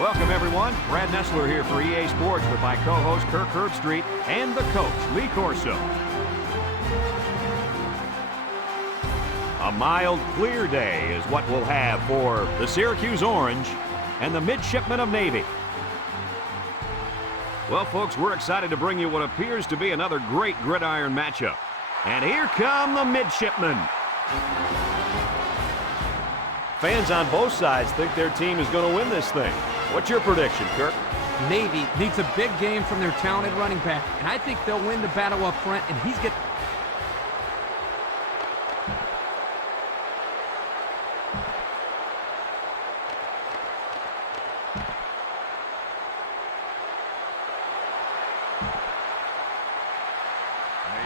Welcome, everyone. Brad Nessler here for EA Sports with my co-host Kirk Herbstreit and the coach, Lee Corso. A mild, clear day is what we'll have for the Syracuse Orange and the Midshipmen of Navy. Well, folks, we're excited to bring you what appears to be another great gridiron matchup. And here come the Midshipmen. Fans on both sides think their team is going to win this thing. What's your prediction, Kirk? Navy needs a big game from their talented running back, and I think they'll win the battle up front, and he's get.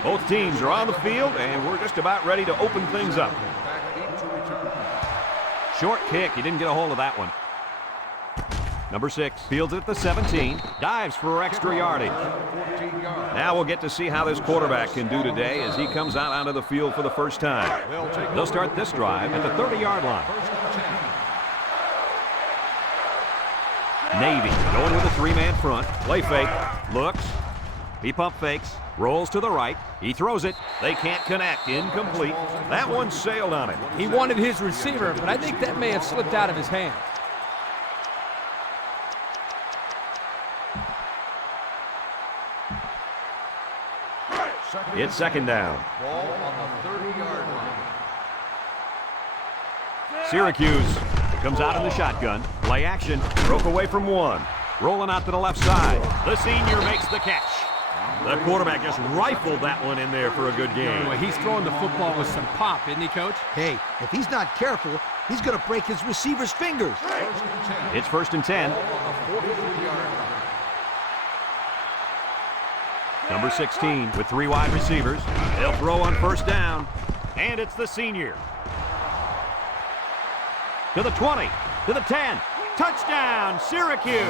Both teams are on the field, and we're just about ready to open things up. Short kick. He didn't get a hold of that one. Number 6 fields it at the 17. Dives for extra yardage. Now we'll get to see how this quarterback can do today as he comes out onto the field for the first time. They'll start this drive at the 30-yard line. Navy going with a 3-man front. Play fake. Looks. He pump fakes. Rolls to the right. He throws it. They can't connect. Incomplete. That one sailed on it. He wanted his receiver, but I think that may have slipped out of his hand. It's second down. Ball on the 30-yard line. Syracuse comes out in the shotgun. Play action. Broke away from one. Rolling out to the left side. The senior makes the catch. The quarterback just rifled that one in there for a good game. Well, he's throwing the football with some pop, isn't he, Coach? Hey, if he's not careful, he's going to break his receiver's fingers. It's first and 10. Number 16 with 3 wide receivers. They'll throw on first down. And it's the senior. To the 20. To the 10. Touchdown, Syracuse.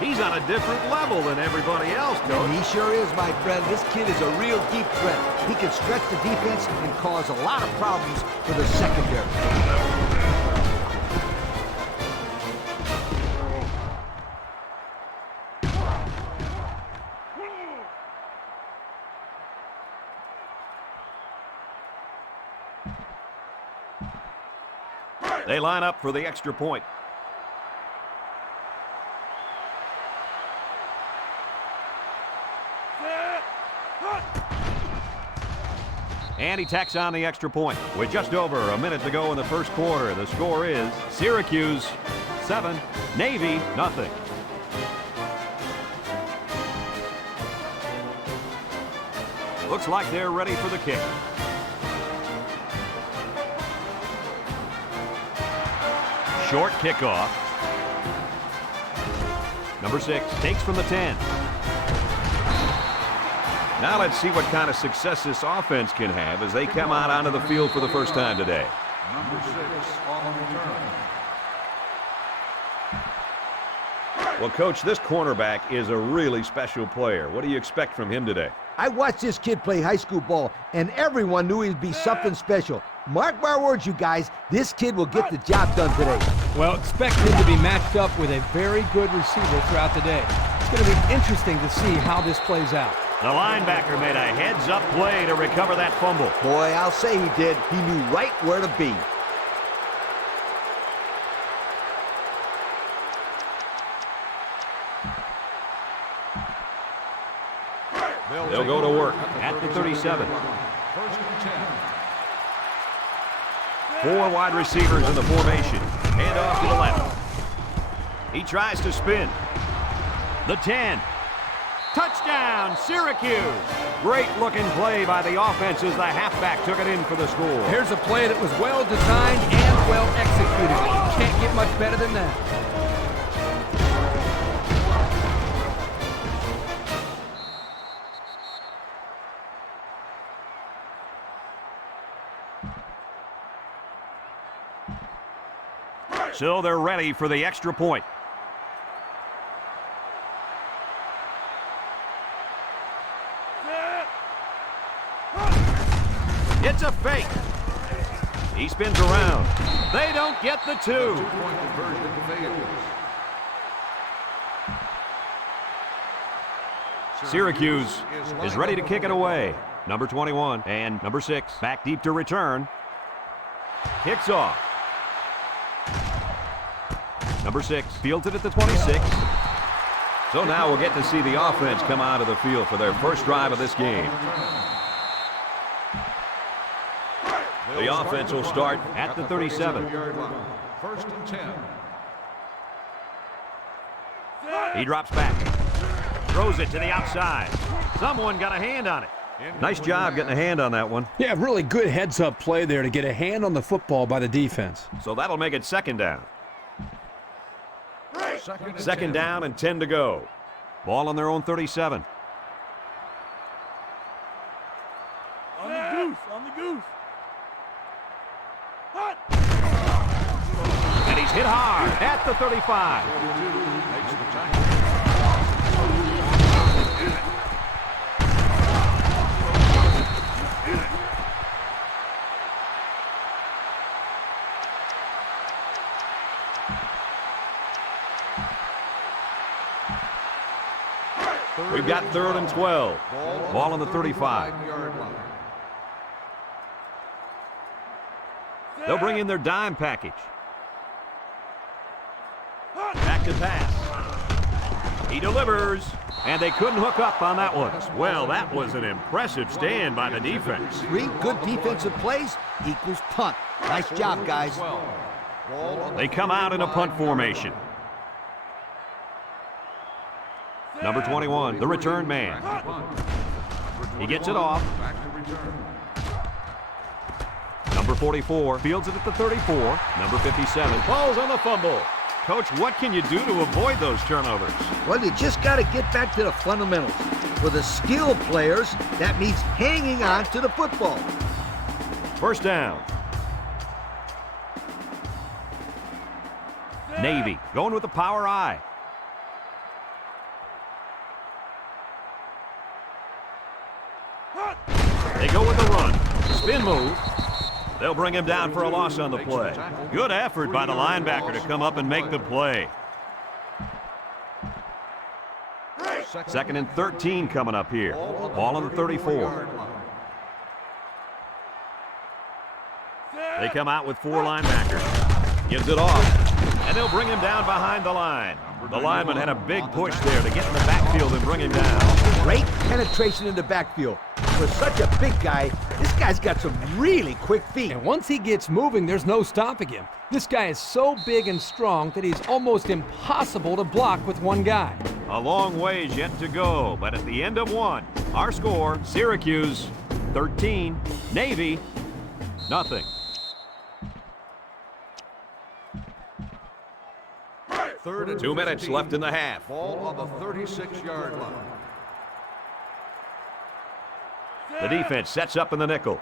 He's on a different level than everybody else, Coach. And he sure is, my friend. This kid is a real deep threat. He can stretch the defense and cause a lot of problems for the secondary. They line up for the extra point. And he tacks on the extra point. With just over a minute to go in the first quarter, the score is Syracuse 7, Navy nothing. Looks like they're ready for the kick. Short kickoff. Number 6 takes from the 10. Now let's see what kind of success this offense can have as they come out onto the field for the first time today. Number 6 on the return. Well, Coach, this cornerback is a really special player. What do you expect from him today? I watched this kid play high school ball, and everyone knew he'd be something special. Mark my words, you guys, this kid will get the job done today. Well, expect him to be matched up with a very good receiver throughout the day. It's going to be interesting to see how this plays out. The linebacker made a heads-up play to recover that fumble. Boy, I'll say he did. He knew right where to be. They'll go to work at the 37. First and 10. 4 wide receivers in the formation. Hand off to the left. He tries to spin. The 10. Touchdown, Syracuse. Great looking play by the offense as the halfback took it in for the score. Here's a play that was well designed and well executed. Can't get much better than that. So they're ready for the extra point. It's a fake. He spins around. They don't get the 2. Two-point conversion fails. Syracuse is ready to kick it away. Number 21 and number 6 back deep to return. Kicks off. Number 6 fields it at the 26. So now we'll get to see the offense come out of the field for their first drive of this game. The offense will start at the 37. First and 10. He drops back. Throws it to the outside. Someone got a hand on it. Nice job getting a hand on that one. Yeah, really good heads-up play there to get a hand on the football by the defense. So that'll make it second down. Second down and 10 to go. Ball on their own 37. On the goose, on the goose. Hot. And he's hit hard at the 35. Makes the tackle. We've got 3rd and 12. Ball on the 35. They'll bring in their dime package. Back to pass. He delivers. And they couldn't hook up on that one. Well, that was an impressive stand by the defense. 3 good defensive plays equals punt. Nice job, guys. They come out in a punt formation. Number 21, the return man. He gets it off. Back to return. Number 44 fields it at the 34. Number 57 falls on the fumble. Coach, what can you do to avoid those turnovers? Well, you just got to get back to the fundamentals. For the skilled players, that means hanging on to the football. First down. Navy going with the power I. They go with the run. Spin move. They'll bring him down for a loss on the play. Good effort by the linebacker to come up and make the play. Second and 13 coming up here. Ball on the 34. They come out with 4 linebackers. Gives it off. And they'll bring him down behind the line. The lineman had a big push there to get in the backfield and bring him down. Great penetration in the backfield. For such a big guy, this guy's got some really quick feet. And once he gets moving, there's no stopping him. This guy is so big and strong that he's almost impossible to block with one guy. A long ways yet to go, but at the end of one, our score, Syracuse 13, Navy nothing. Third and 2 minutes 15. left in the half. Ball on the 36-yard line. The defense sets up in the nickel.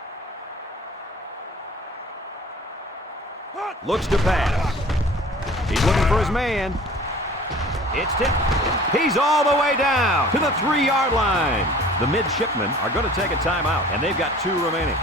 Looks to pass. He's looking for his man. It's tipped. He's all the way down to the 3-yard line. The midshipmen are going to take a timeout, and they've got 2 remaining.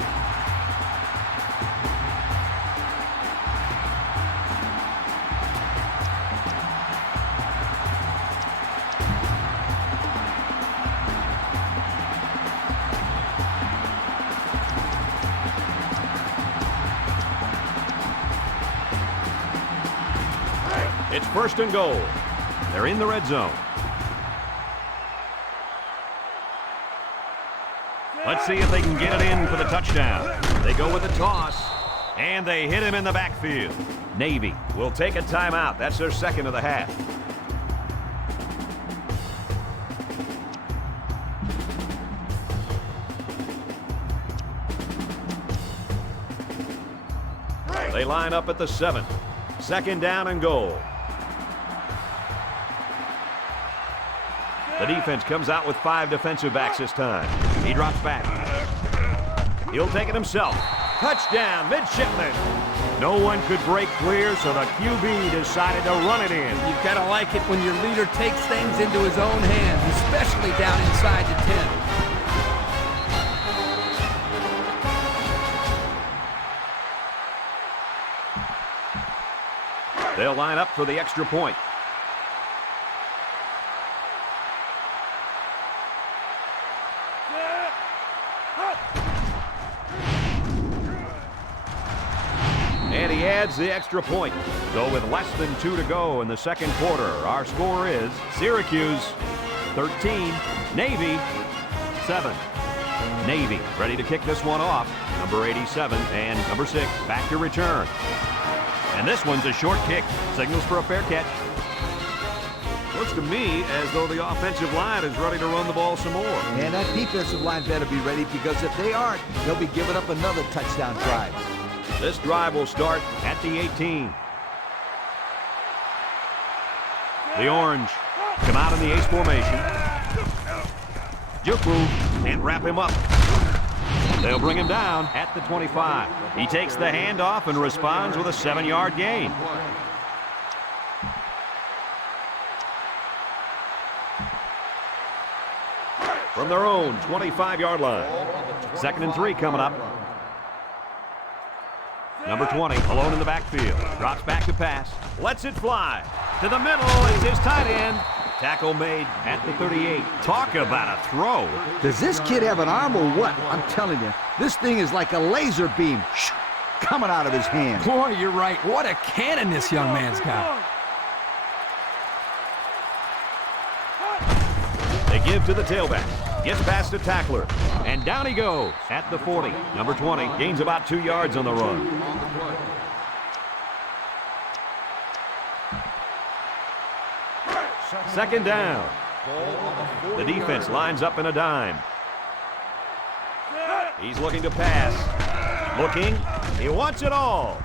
It's first and goal. They're in the red zone. Let's see if they can get it in for the touchdown. They go with the toss, and they hit him in the backfield. Navy will take a timeout. That's their second of the half. They line up at the 7. Second down and goal. The defense comes out with 5 defensive backs this time. He drops back. He'll take it himself. Touchdown, midshipman. No one could break clear, so the QB decided to run it in. You've got to like it when your leader takes things into his own hands, especially down inside the 10. They'll line up for the extra point. adds the extra point. So with less than 2 to go in the second quarter, our score is Syracuse 13, Navy 7. Navy ready to kick this one off. Number 87 and number 6 back to return. And this one's a short kick. Signals for a fair catch. Looks to me as though the offensive line is ready to run the ball some more. And that defensive line better be ready, because if they aren't, they'll be giving up another touchdown drive. This drive will start at the 18. The Orange come out in the ace formation. Jukwu can't wrap him up. They'll bring him down at the 25. He takes the handoff and responds with a 7-yard gain. From their own 25-yard line. 2nd and 3 coming up. Number 20 alone in the backfield. Drops back to pass. Lets it fly. To the middle is his tight end. Tackle made at the 38. Talk about a throw. Does this kid have an arm or what? I'm telling you, this thing is like a laser beam coming out of his hand. Boy, you're right. What a cannon this young man's got. They give to the tailback. Gets past the tackler. And down he goes at the 40. Number 20 gains about 2 yards on the run. Second down. The defense lines up in a dime. He's looking to pass. Looking. He wants it all.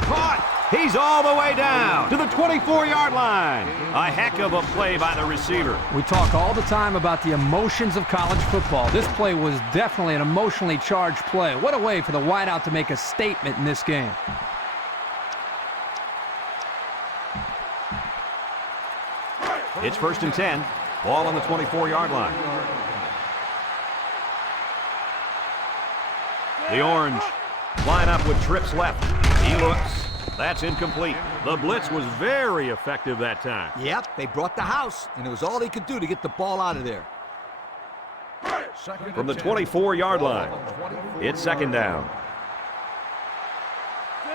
Caught. He's all the way down to the 24-yard line. A heck of a play by the receiver. We talk all the time about the emotions of college football. This play was definitely an emotionally charged play. What a way for the wideout to make a statement in this game. It's 1st and 10. Ball on the 24-yard line. The Orange line up with trips left. He looks. That's incomplete. The blitz was very effective that time. Yep, they brought the house, and it was all they could do to get the ball out of there. From the 24-yard line, it's 2nd down.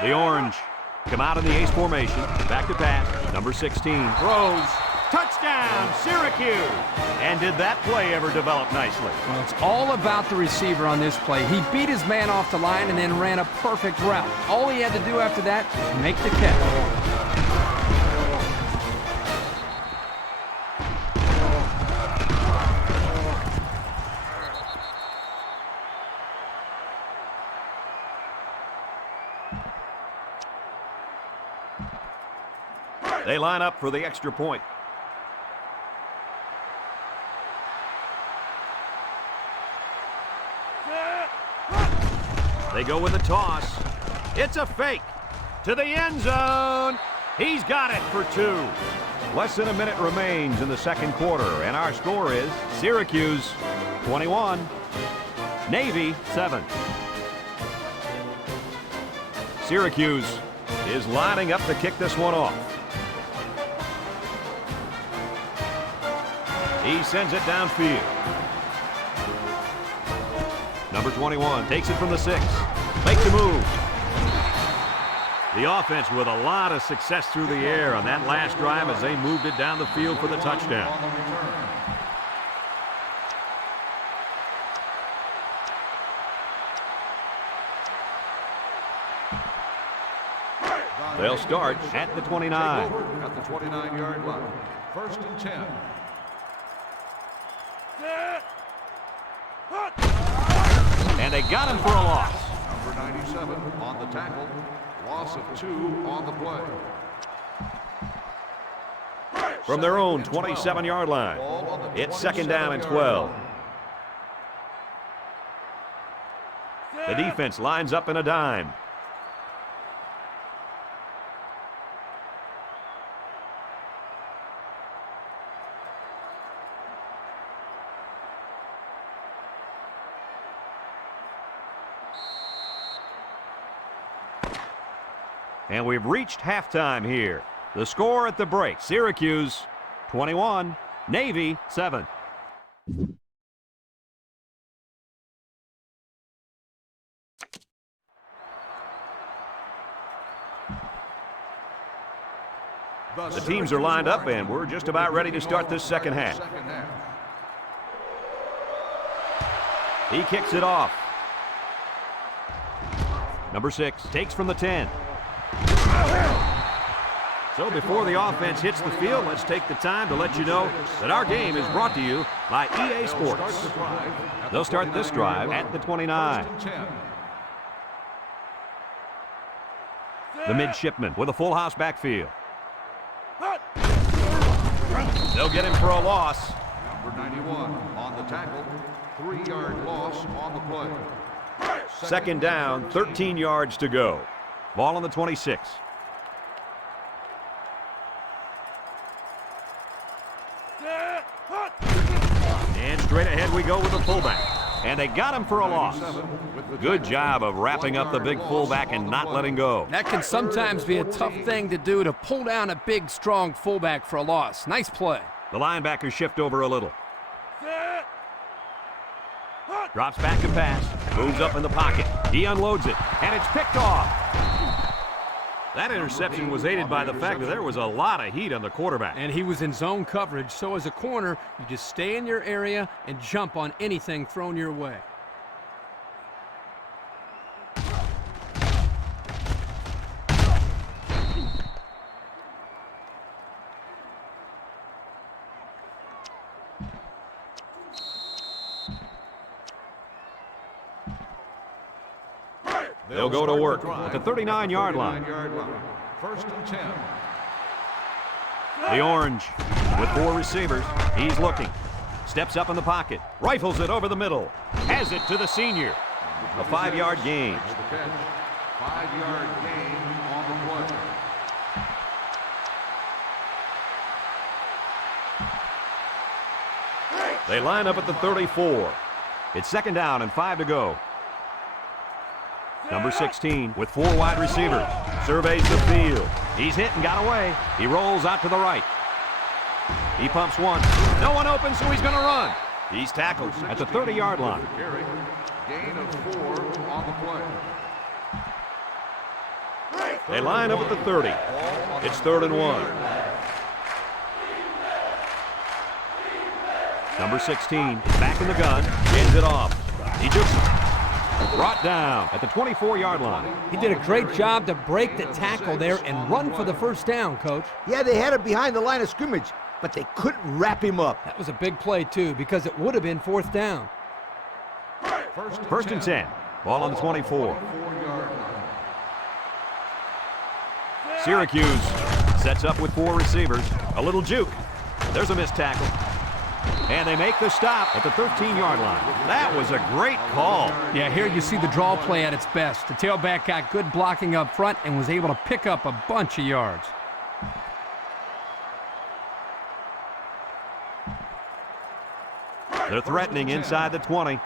The Orange come out in the ace formation. Back to pass. Number 16 throws. Touchdown, Syracuse! And did that play ever develop nicely? Well, it's all about the receiver on this play. He beat his man off the line and then ran a perfect route. All he had to do after that was make the catch. They line up for the extra point. They go with a toss. It's a fake. To the end zone. He's got it for 2. Less than a minute remains in the second quarter, and our score is Syracuse 21, Navy 7. Syracuse is lining up to kick this one off. He sends it downfield. Number 21 takes it from the 6. Makes a move. The offense with a lot of success through the air on that last drive as they moved it down the field for the touchdown. They'll start at the 29. At the 29-yard line. 1st and 10. And they got him for a loss. Number 97 on the tackle. Loss of 2 on the play. From their own 27-yard line, it's 2nd down and 12. The defense lines up in a dime. And we've reached halftime here. The score at the break, Syracuse 21, Navy 7. The teams are lined up, and we're just about ready to start this second half. He kicks it off. Number 6 takes from the 10. So before the offense hits the field, let's take the time to let you know that our game is brought to you by EA Sports. They'll start this drive at the 29. The midshipman with a full house backfield. They'll get him for a loss. Number 91 on the tackle. 3-yard loss on the play. Second down, 13 yards to go. Ball on the 26. And straight ahead we go with the fullback. And they got him for a loss. Good job of wrapping up the big fullback and not letting go. That can sometimes be a tough thing to do, to pull down a big, strong fullback for a loss. Nice play. The linebackers shift over a little. Drops back to pass. Moves up in the pocket. He unloads it. And it's picked off. That interception was aided by the fact that there was a lot of heat on the quarterback. And he was in zone coverage, so as a corner, you just stay in your area and jump on anything thrown your way. They'll go to work at the 39-yard line. First and 10. The orange with 4 receivers. He's looking. Steps up in the pocket. Rifles it over the middle. Has it to the senior. A 5-yard gain. The catch. 5-yard gain on the play. They line up at the 34. It's second down and 5 to go. Number 16 with 4 wide receivers. Surveys the field. He's hit and got away. He rolls out to the right. He pumps one. No one open, so he's going to run. He's tackled at the 30-yard line. Gain of 4 on the play. They line up at the 30. It's 3rd and 1. Number 16 back in the gun. Hands it off. He just brought down at the 24-yard line. He did a great job to break the tackle there and run for the first down, Coach. Yeah, they had it behind the line of scrimmage, but they couldn't wrap him up. That was a big play, too, because it would have been 4th down. First and 10. Ball on the 24. Syracuse sets up with 4 receivers. A little juke. There's a missed tackle. And they make the stop at the 13-yard line. That was a great call. Yeah, here you see the draw play at its best. The tailback got good blocking up front and was able to pick up a bunch of yards. They're threatening inside the 20.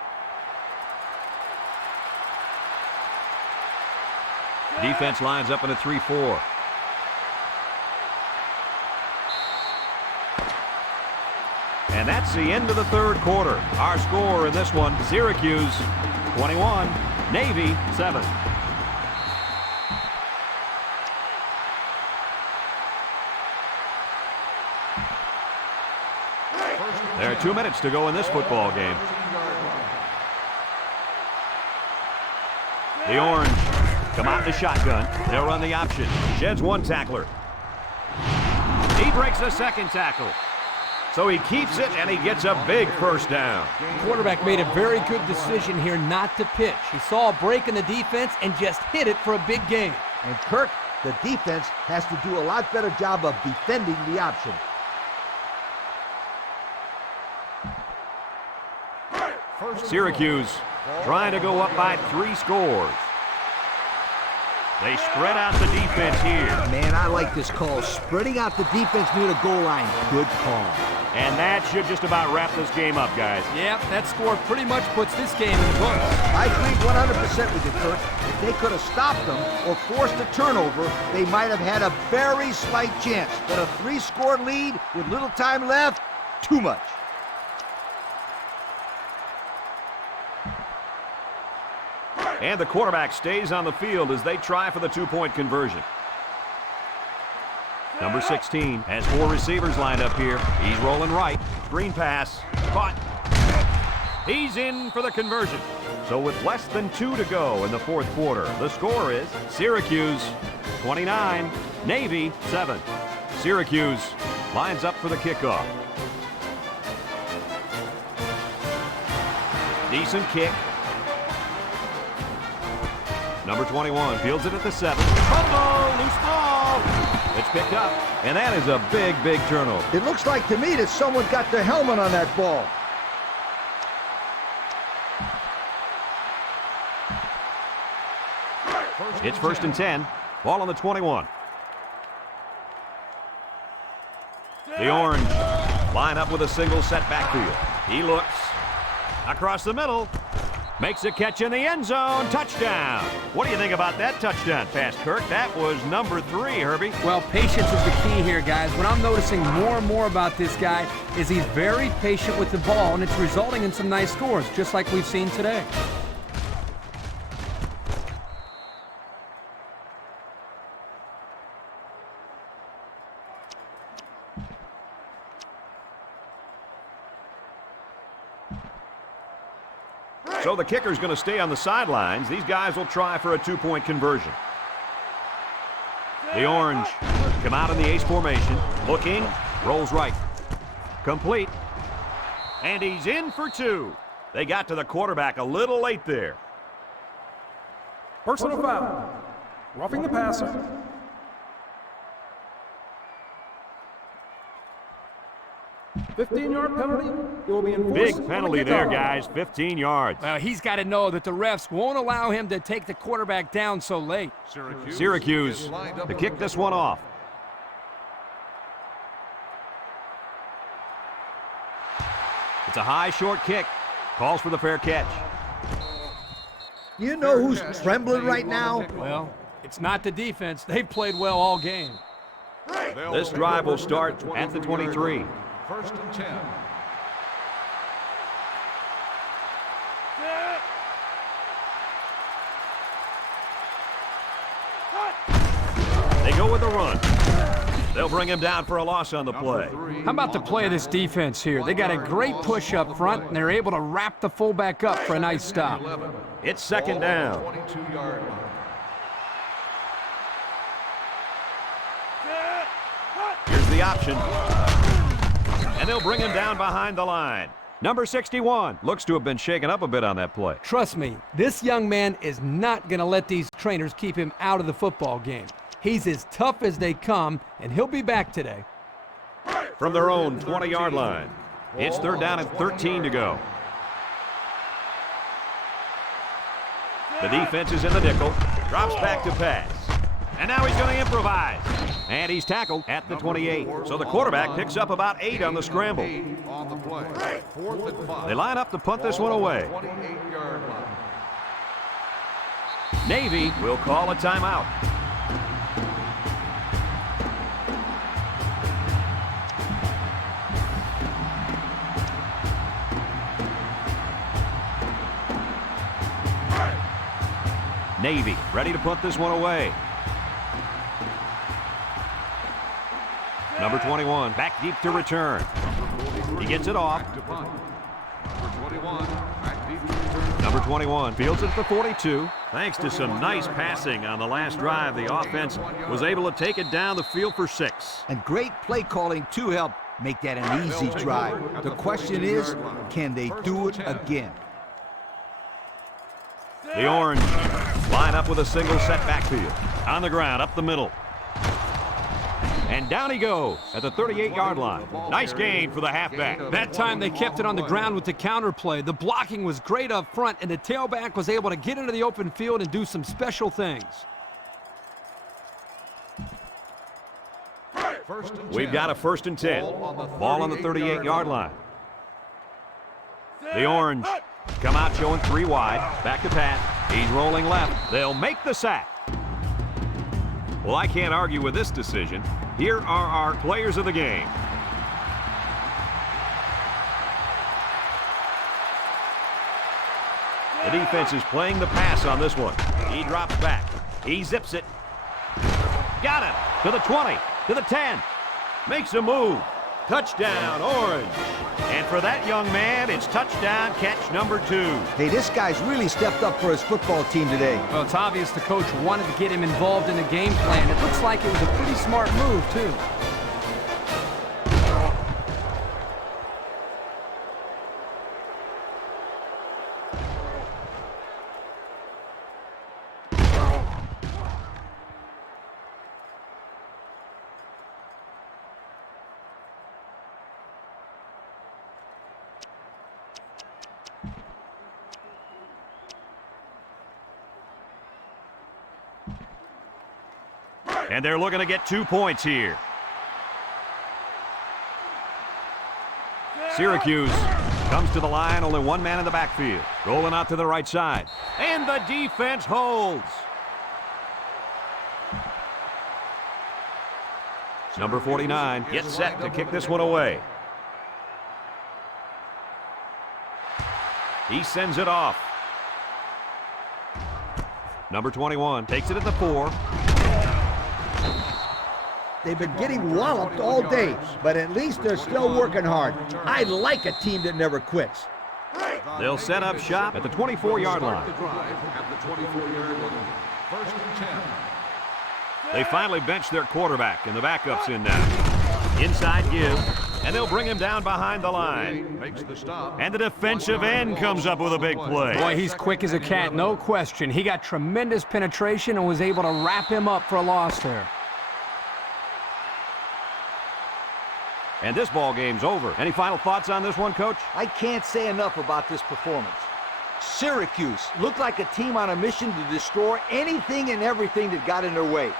Defense lines up in a 3-4. And that's the end of the 3rd quarter. Our score in this one, Syracuse 21, Navy 7. There are 2 minutes to go in this football game. The orange come out in the shotgun. They'll run the option. Sheds 1 tackler. He breaks the 2nd tackle. So he keeps it, and he gets a big first down. The quarterback made a very good decision here not to pitch. He saw a break in the defense and just hit it for a big gain. And Kirk, the defense has to do a lot better job of defending the option. Syracuse trying to go up by 3 scores. They spread out the defense here. Man, I like this call. Spreading out the defense near the goal line. Good call. And that should just about wrap this game up, guys. Yep, that score pretty much puts this game in the books. I agree 100% with you, Kirk. If they could have stopped them or forced a turnover, they might have had a very slight chance. But a 3-score lead with little time left, too much. And the quarterback stays on the field as they try for the 2-point conversion. Number 16 has 4 receivers lined up here. He's rolling right. Screen pass. Caught. He's in for the conversion. So with less than 2 to go in the fourth quarter, the score is Syracuse 29, Navy 7. Syracuse lines up for the kickoff. Decent kick. Number 21 fields it at the 7. Fumble, loose ball. It's picked up, and that is a big, big turnover. It looks like to me that someone got the helmet on that ball. It's first and 10. Ball on the 21. The Orange line up with a single set backfield. He looks across the middle. Makes a catch in the end zone. Touchdown. What do you think about that touchdown pass, Kirk? That was number 3, Herbie. Well, patience is the key here, guys. What I'm noticing more and more about this guy is he's very patient with the ball, and it's resulting in some nice scores, just like we've seen today. So the kicker's going to stay on the sidelines. These guys will try for a 2-point conversion. The Orange come out in the ace formation. Looking, rolls right. Complete. And he's in for 2. They got to the quarterback a little late there. Personal foul. Roughing the passer. $15-yard penalty. It will be enforced. Big penalty there, guys. 15 yards. Well, he's got to know that the refs won't allow him to take the quarterback down so late. Syracuse to kick this one off. It's a high, short kick. Calls for the fair catch. You know who's trembling right now? Well, it's not the defense. They've played well all game. This drive will start at the 23. First and 10. They go with a run. They'll bring him down for a loss on the play. How about the play of this defense here? They got a great push up front, and they're able to wrap the fullback up for a nice stop. It's second down. 22-yard line. Here's the option. And they'll bring him down behind the line. Number 61 looks to have been shaken up a bit on that play. Trust me, this young man is not going to let these trainers keep him out of the football game. He's as tough as they come, and he'll be back today. From their own 20-yard line. It's third down and 13 to go. The defense is in the nickel. Drops back to pass. And now he's going to improvise. And he's tackled at the 28. So the quarterback picks up about 8 on the scramble. On the play. 4th and 5. They line up to punt this one away. 28-yard line. Navy will call a timeout. Navy ready to punt this one away. Number 21 back deep to return. He gets it off. Number 21, back deep to return. Number 21 fields it at the 42. Thanks to some nice passing on the last drive, the offense was able to take it down the field for 6. And great play calling to help make that an easy drive. The question is, can they do it again? The Orange line up with a single set backfield. On the ground, up the middle. And down he goes at the 38-yard line. Nice gain for the halfback. That time they kept it on the ground with the counter play. The blocking was great up front, and the tailback was able to get into the open field and do some special things. We've got a first and 10. Ball on the 38-yard line. The Orange come out showing 3 wide. Back to pass. He's rolling left. They'll make the sack. Well, I can't argue with this decision. Here are our players of the game. The defense is playing the pass on this one. He drops back. He zips it. Got it to the 20. To the 10. Makes a move. Touchdown, Orange. And for that young man, it's touchdown catch number 2. Hey, this guy's really stepped up for his football team today. Well, it's obvious the coach wanted to get him involved in the game plan. It looks like it was a pretty smart move, too. And they're looking to get 2 points here. Syracuse comes to the line, only one man in the backfield. Rolling out to the right side. And the defense holds. Number 49 gets set to kick this one away. He sends it off. Number 21 takes it at the 4. They've been getting walloped all day, but at least they're still working hard. I like a team that never quits. They'll set up shop at the 24-yard line. The drive at the 24-yard line. First and 10. They finally benched their quarterback, and the backup's in now. Inside give, and they'll bring him down behind the line. Makes the stop. And the defensive end comes up with a big play. Boy, he's quick as a cat, no question. He got tremendous penetration and was able to wrap him up for a loss there. And this ball game's over. Any final thoughts on this one, Coach? I can't say enough about this performance. Syracuse looked like a team on a mission to destroy anything and everything that got in their way.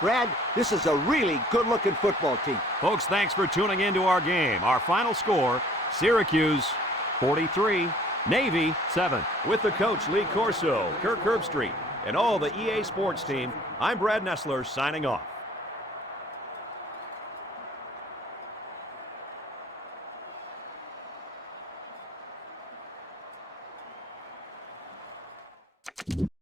Brad, this is a really good-looking football team. Folks, thanks for tuning into our game. Our final score, Syracuse 43, Navy 7. With the coach, Lee Corso, Kirk Herbstreit, and all the EA Sports team, I'm Brad Nessler signing off.